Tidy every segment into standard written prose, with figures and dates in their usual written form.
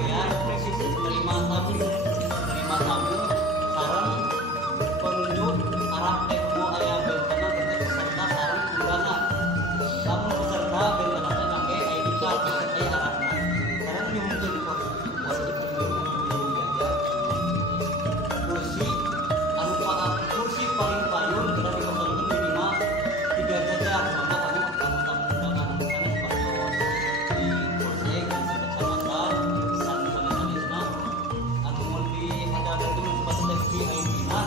pegawaian menerima tamu sareng pengunjung arah teko aya bentana teh peserta sareng undangan. Lamun peserta bentana teh ngangge ID card aya arahna. Sareng nyuhunkeun kursi paling payun kita dikosongkeun minimal 3 jajar maka anu tamu-tamu undangan sanes patos di Polsek kecamatan sanes-sanesna anu mun diadakeun di tempat TV ayeuna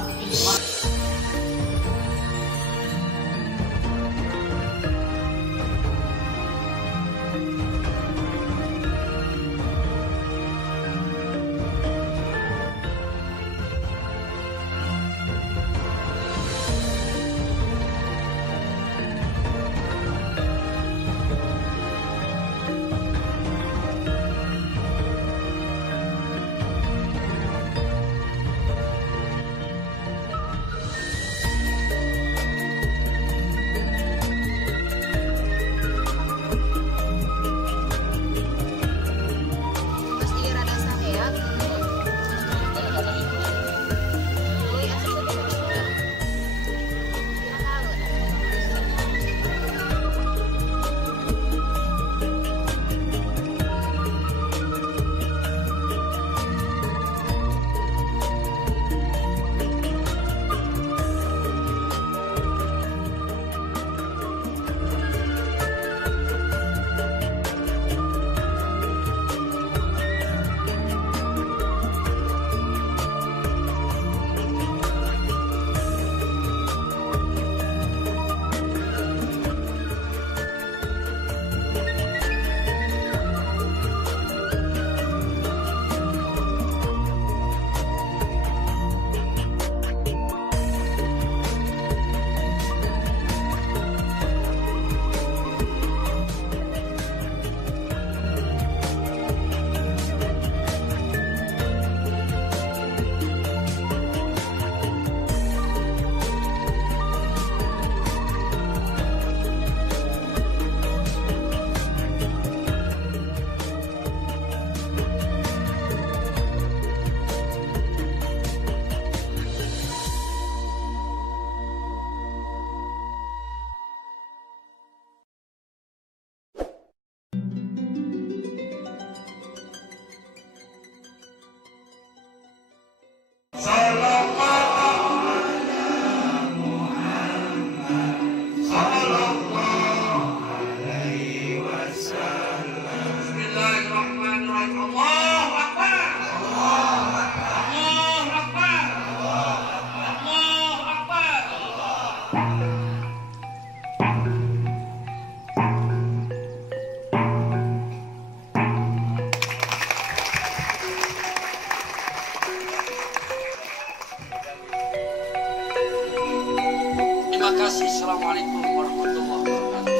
Assalamualaikum warahmatullahi wabarakatuh.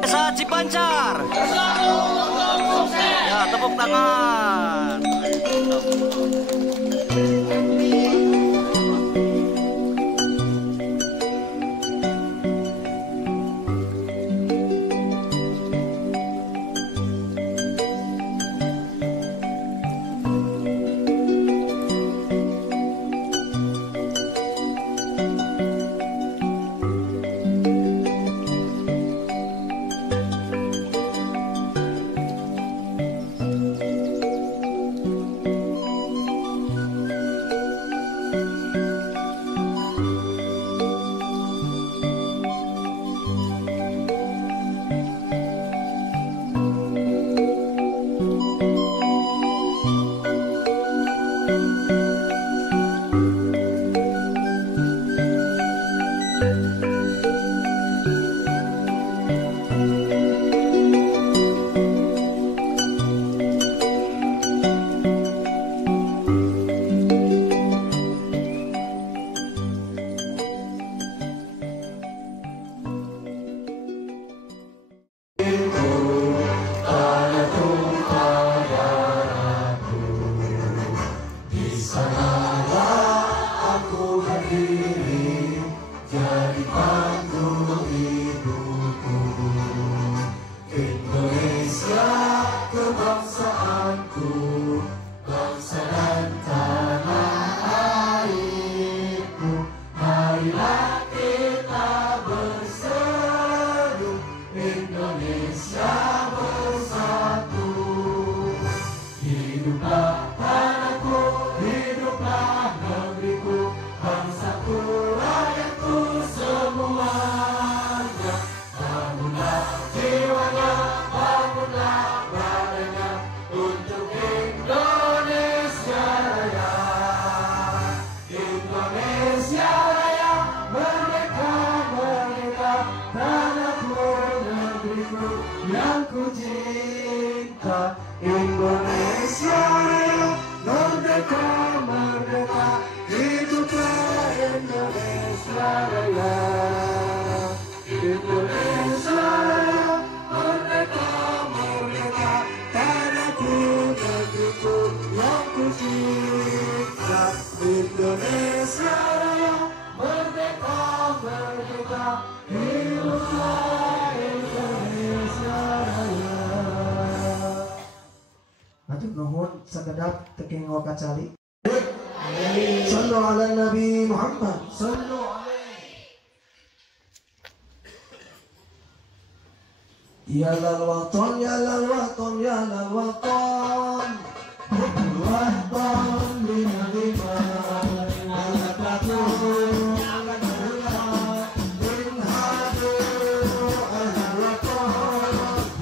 Desa Cipancar. Ya, tepuk tangan. Atur nuhun sagedap teu ngoka cali. Sallu ala Nabi Muhammad. Sallu Ya lal waton, ya lal waton, ya lal waton. Waton lima lima, ala patun, ala patun, bin hadu, ala waton,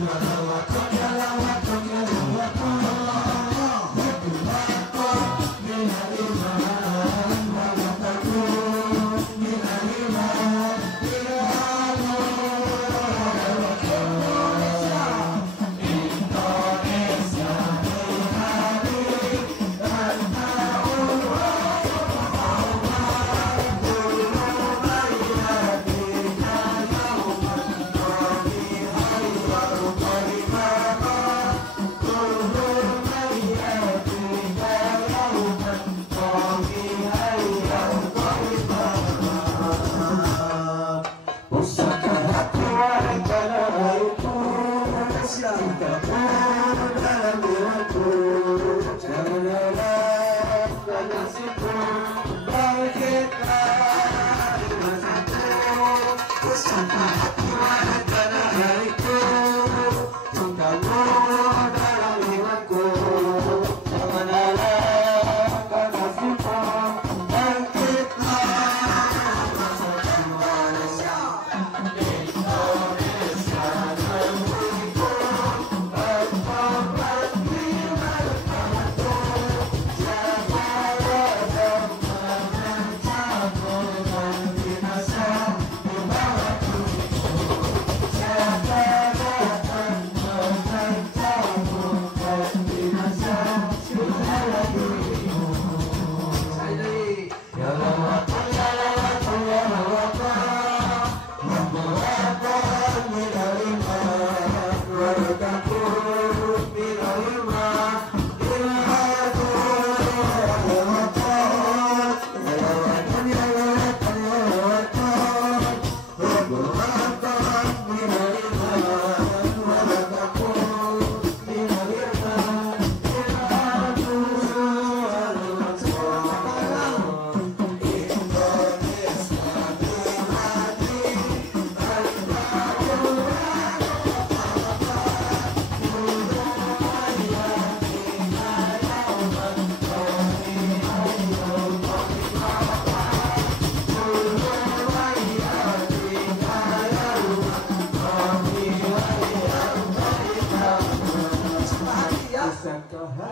ya lal waton, ya lal waton, ya lal waton. Waton lima lima, ala patun, lima lima, bin hadu.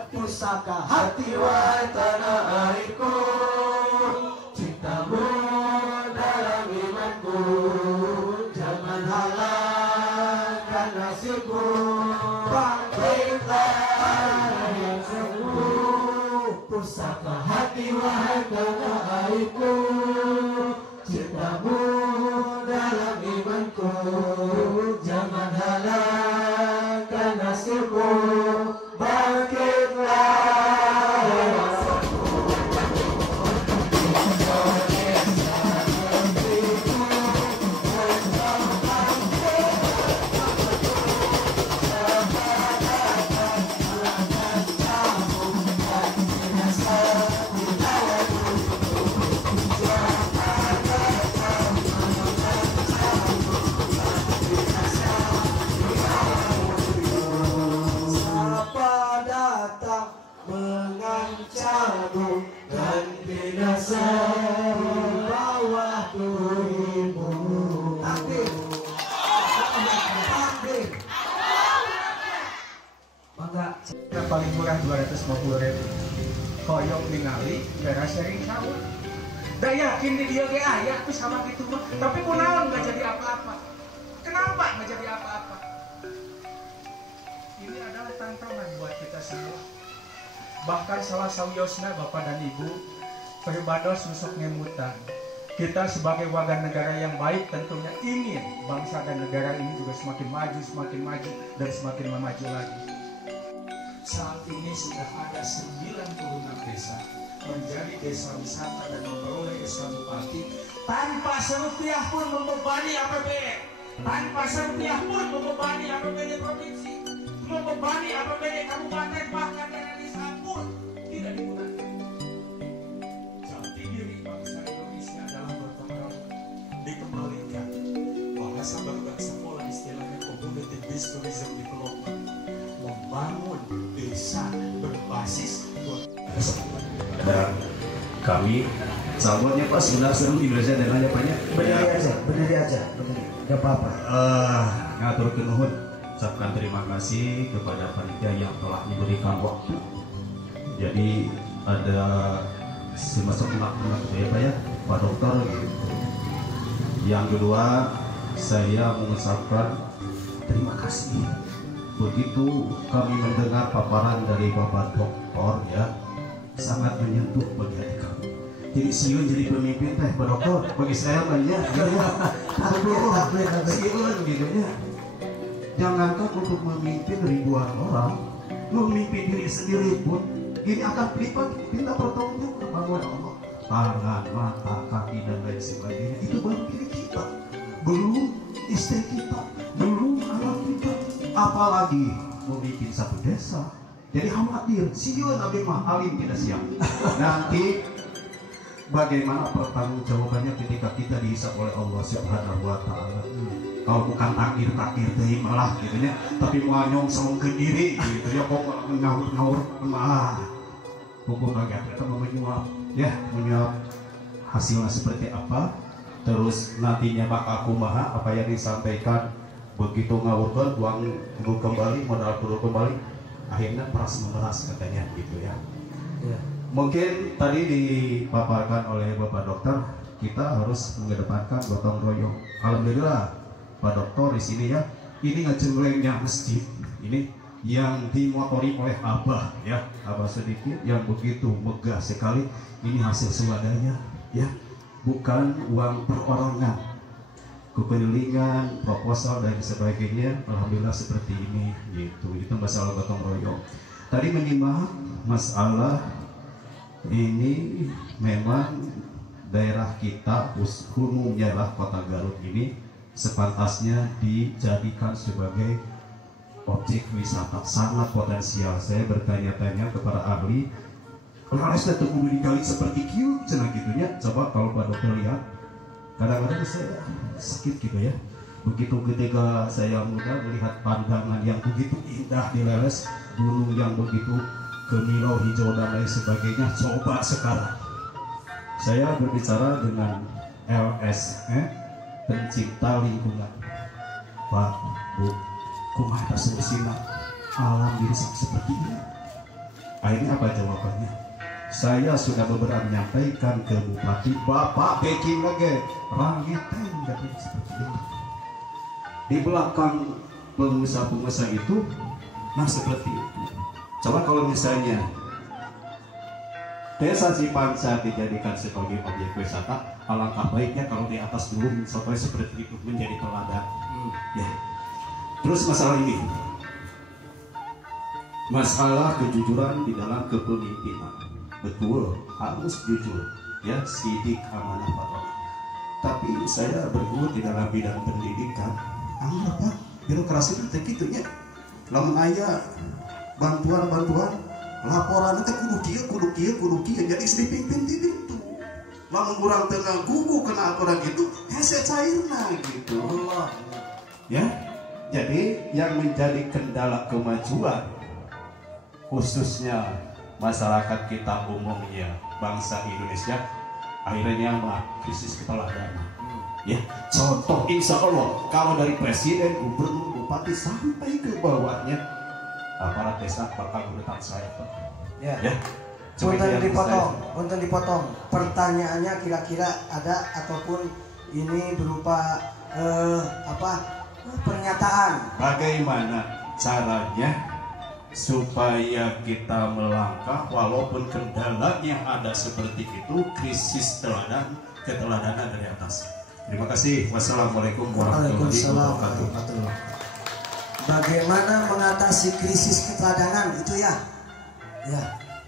Pusaka hati wahai tanah airku, cintamu dalam imanku, jangan halangkan nasibku, bangkitlah yang sembuh. Pusaka hati wahai tanah airku, cintamu dalam imanku, jangan halangkan nasibku, bangkitlah. Mengancammu dan binasa di bawah durimu. Takbir, takbir. Mangga paling murah 250.000. Koyok ningali gara sharing sawah. Da yakin di dia ge aya tuh sama gitu mah. Tapi kunaon enggak jadi apa-apa. Kenapa enggak jadi apa-apa? Ini adalah tantangan buat kita semua. Bahkan salah sawiosna Bapak dan Ibu peribados nusuk ngemutan. Kita sebagai warga negara yang baik tentunya ingin bangsa dan negara ini juga semakin maju dan semakin maju lagi. Saat ini sudah ada 96 desa menjadi desa wisata dan memperoleh SK Bupati tanpa serupiah pun membebani APBN, tanpa serupiah pun membebani APBD provinsi, membebani APBD kabupaten bahkan kami. Sahabatnya Pak, sebenarnya seru Indonesia dan hanya banyak. Berdiri aja, gak apa-apa. Ngatur nuhun, ucapkan terima kasih kepada panitia yang telah diberikan waktu. Jadi ada semacam unak-unak saya Pak ya, Pak Dokter gitu. Yang kedua, saya mengucapkan terima kasih. Begitu kami mendengar paparan dari Bapak Dokter ya, sangat menyentuh bagi hati kami. Jadi siun jadi pemimpin teh Pak Dokter bagi saya banyak gitu ya. Siun gitu ya. Jangankan untuk memimpin ribuan orang, memimpin diri sendiri pun ini akan pindah bertanggung jawab kepada Allah. Tangan, mata, kaki dan lain sebagainya itu baru diri kita, belum istri kita, belum anak kita, apalagi memimpin satu desa. Jadi khawatir, siun abdi mah alim tidak siap. Nanti bagaimana pertanggungjawabannya ketika kita dihisab oleh Allah Subhanahu wa taala. Kalau bukan takdir teh malah gitu ya, tapi mau nyongsong ke diri gitu ya, kok ngawur mah. Hukum bagian kita menyuap ya, menyuap hasilnya seperti apa, terus nantinya bakal kumaha apa yang disampaikan, begitu ngawurkan uang kudu kembali, modal kudu kembali, akhirnya peras memeras katanya gitu ya. Mungkin tadi dipaparkan oleh Bapak Dokter, kita harus mengedepankan gotong royong. Alhamdulillah Pak Dokter di sini ya, ini ngejengklengnya masjid ini yang dimotori oleh Abah ya, Abah sedikit yang begitu megah sekali. Ini hasil swadaya ya, bukan uang perorangan, kepelilingan, proposal dan sebagainya. Alhamdulillah seperti ini gitu. Itu masalah gotong royong. Tadi menyimak masalah ini, memang daerah kita umumnya lah Kota Garut ini sepantasnya dijadikan sebagai objek wisata, sangat potensial. Saya bertanya-tanya kepada ahli, harus tetap digali seperti kieu cenah gitunya. Coba kalau Pak Dokter lihat, kadang-kadang saya sakit gitu ya. Begitu ketika saya muda melihat pandangan yang begitu indah di Leles, gunung yang begitu kemilau hijau dan lain sebagainya. Coba sekarang saya berbicara dengan LSE, pencipta lingkungan. Pak, Bu, kumaha solusinya alam dirusak seperti ini? Akhirnya apa jawabannya? Saya sudah beberapa menyampaikan ke Bupati, Bapak Peking lagi rangeteng katanya seperti ini. Di belakang pengusaha-pengusaha itu, nah seperti itu. Coba kalau misalnya Desa Cipanca dijadikan sebagai objek wisata, alangkah baiknya kalau di atas dulu mencontoh seperti itu menjadi teladan. Ya. Terus masalah ini, masalah kejujuran di dalam kepemimpinan. Betul, harus jujur, ya, sidik, amanah, patuh. Tapi saya bergelut di dalam bidang pendidikan. Apa? Birokrasi itu gitunya. Lamun aya bantuan laporan itu kudu kieu jadi istri pimpin di ditu. Lamun urang tengah gugu kena aturan gitu, hese cairna gitu. Allah. Ya. Jadi yang menjadi kendala kemajuan khususnya masyarakat kita umumnya, bangsa Indonesia, akhirnya mah krisis keteladanan. Ya, contoh insya Allah kalau dari presiden, gubernur, bupati sampai ke bawahnya, aparat desa bakal menetap saya. Ya. Untuk dipotong. Pertanyaannya kira-kira ada ataupun ini berupa pernyataan. Bagaimana caranya supaya kita melangkah walaupun kendalanya ada seperti itu, krisis keteladanan dari atas. Terima kasih. Wassalamualaikum warahmatullahi wabarakatuh. Bagaimana mengatasi krisis keteladanan itu ya? Ya.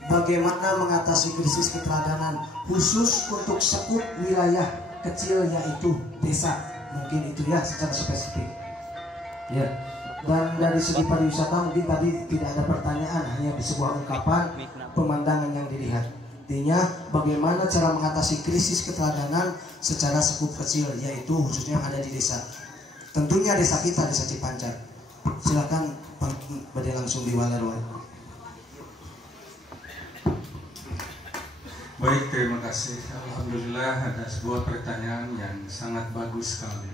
Bagaimana mengatasi krisis keteladanan khusus untuk sekup wilayah kecil yaitu desa? Mungkin itu ya secara spesifik. Ya. Dan dari segi pariwisata mungkin tadi tidak ada pertanyaan, hanya sebuah ungkapan pemandangan yang dilihat. Artinya bagaimana cara mengatasi krisis keteladanan secara sekup kecil, yaitu khususnya yang ada di desa. Tentunya desa kita, desa Cipanca. Silakan Pak Bade langsung diwaler. Baik, terima kasih. Alhamdulillah ada sebuah pertanyaan yang sangat bagus sekali.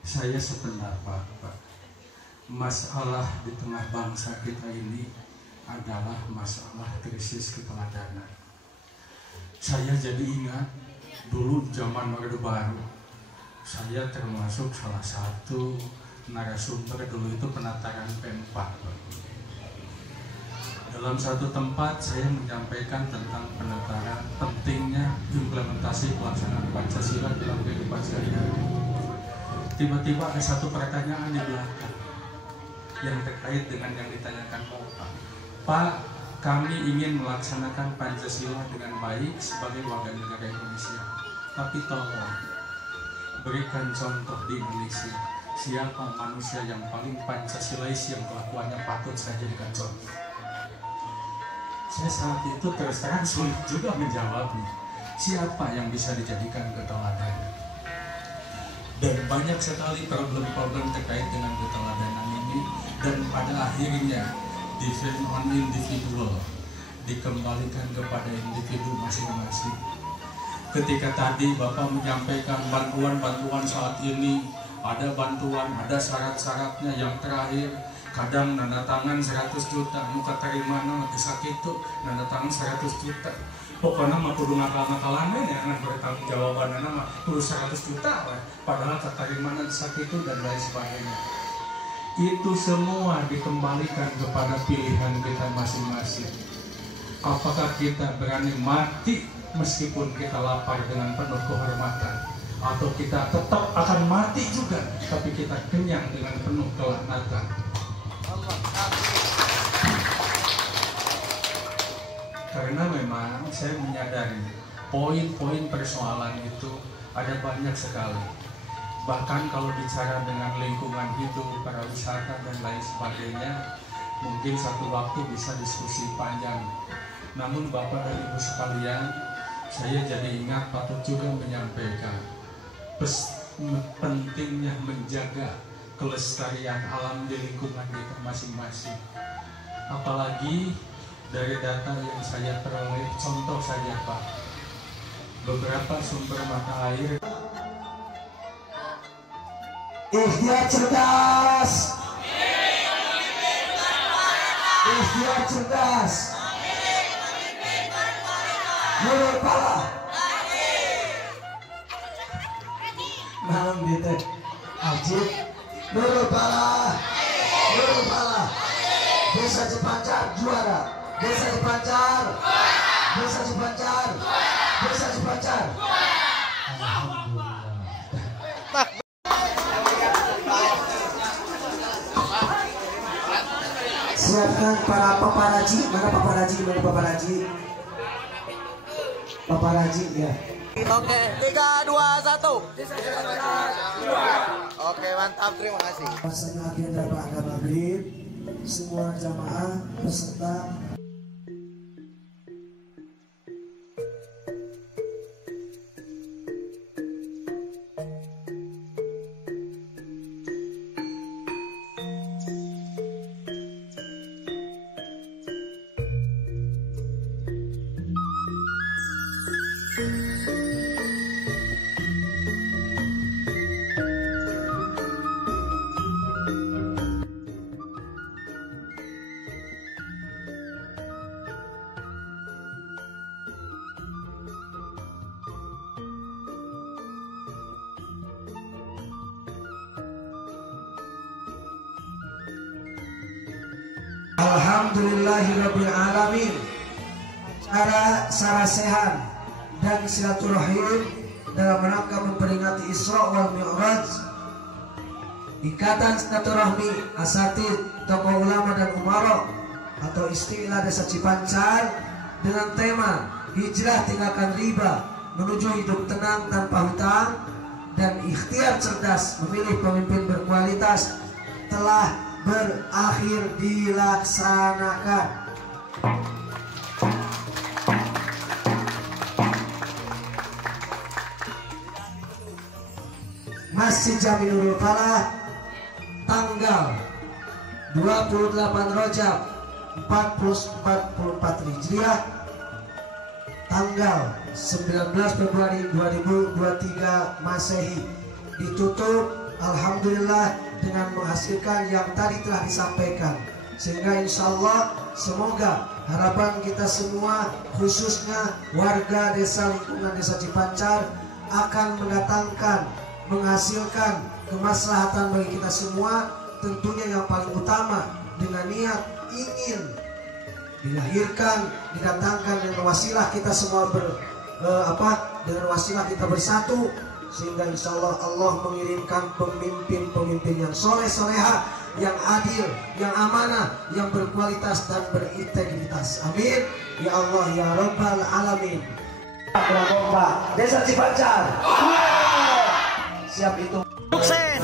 Saya sependapat, Pak. Masalah di tengah bangsa kita ini adalah masalah krisis keteladanan. Saya jadi ingat dulu zaman Orde Baru, saya termasuk salah satu narasumber dulu itu penataran P4. Dalam satu tempat saya menyampaikan tentang penataran pentingnya implementasi pelaksanaan Pancasila dalam kehidupan sehari-hari. Tiba-tiba ada satu pertanyaan di belakang yang terkait dengan yang ditanyakan Bapak. Pak, kami ingin melaksanakan Pancasila dengan baik sebagai warga negara Indonesia. Tapi tolong berikan contoh di Indonesia. Siapa manusia yang paling Pancasilais yang kelakuannya patut saya jadikan contoh? Saya saat itu terus terang sulit juga menjawabnya. Siapa yang bisa dijadikan keteladanan? Dan banyak sekali problem-problem terkait dengan keteladanan ini. Dan pada akhirnya defend on individual, dikembalikan kepada individu masing-masing. Ketika tadi Bapak menyampaikan bantuan-bantuan saat ini, ada bantuan, ada syarat-syaratnya. Yang terakhir, kadang nanda tangan 100 juta, muka terima lagi sakit tuh, nanda tangan 100 juta. Pokoknya mah kudu ngakal-ngakalan ya, dengan bertanggung jawaban nama kudu 100 juta lah. Padahal keterimana sakit itu dan lain sebagainya. Itu semua dikembalikan kepada pilihan kita masing-masing. Apakah kita berani mati meskipun kita lapar dengan penuh kehormatan, atau kita tetap akan mati juga tapi kita kenyang dengan penuh kelaknatan? Karena memang saya menyadari poin-poin persoalan itu ada banyak sekali. Bahkan kalau bicara dengan lingkungan hidup, pariwisata dan lain sebagainya, mungkin satu waktu bisa diskusi panjang. Namun Bapak dan Ibu sekalian, saya jadi ingat patut juga menyampaikan pentingnya menjaga kelestarian alam di lingkungan kita masing-masing. Apalagi dari data yang saya peroleh, contoh saja Pak, beberapa sumber mata air. Ikhtiar cerdas. Ikhtiar cerdas. Nurul pala. Naon gitu. Ajib. Nurul pala. Nurul pala. Desa Cipancar juara. Desa Cipancar. Desa Cipancar. Desa Cipancar. Alhamdulillah. Siapkan para paparaji. Mana paparaji? Mana paparaji? Paparaji ya. Oke, 3, 2, 1. Oke, mantap, terima kasih. Pasanya agenda pada maghrib, semua jamaah peserta. Alhamdulillahirabbil alamin. Cara sarasehan dan silaturahim dalam rangka memperingati Isra wal Mi'raj. Ikatan silaturahmi asatid, tokoh ulama dan umara atau istilah Desa Cipancar dengan tema hijrah tinggalkan riba menuju hidup tenang tanpa hutang dan ikhtiar cerdas memilih pemimpin berkualitas telah berakhir dilaksanakan. Masjid Jami Nurul Falah tanggal 28 Rajab 1444 Hijriah tanggal 19 Februari 2023 Masehi. Ditutup alhamdulillah dengan menghasilkan yang tadi telah disampaikan, sehingga insya Allah semoga harapan kita semua, khususnya warga desa lingkungan desa Cipancar, akan mendatangkan, menghasilkan kemaslahatan bagi kita semua. Tentunya yang paling utama dengan niat ingin dilahirkan, didatangkan dengan wasilah kita semua dengan wasilah kita bersatu, sehingga insya Allah Allah mengirimkan pemimpin-pemimpin yang soleh-soleha, yang adil, yang amanah, yang berkualitas dan berintegritas. Amin ya Allah ya Rabbal Alamin. Desa Cipancar siap itu. Sukses.